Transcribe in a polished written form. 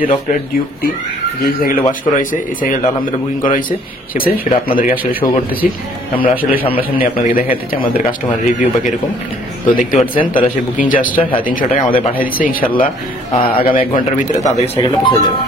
যে ডক্টর ডিউকটি যে সাইকেলে ওয়াশ করা হয়েছে, এই সাইকেলটা আলহামদুলিল্লাহ বুকিং করা হয়েছে, সেটা আপনাদেরকে আসলে শো করতেছি। আমরা আসলে সামনাসামনি আপনাদেরকে দেখাতেছি আমাদের কাস্টমার রিভিউ বা কিরকম। তো দেখতে পাচ্ছেন তারা সেই বুকিং চার্জটা 350 টাকা আমাদের পাঠিয়ে দিচ্ছে। ইনশাল্লাহ আগামী 1 ঘন্টার ভিতরে তাদের সাইকেলটা পৌঁছে যাবে।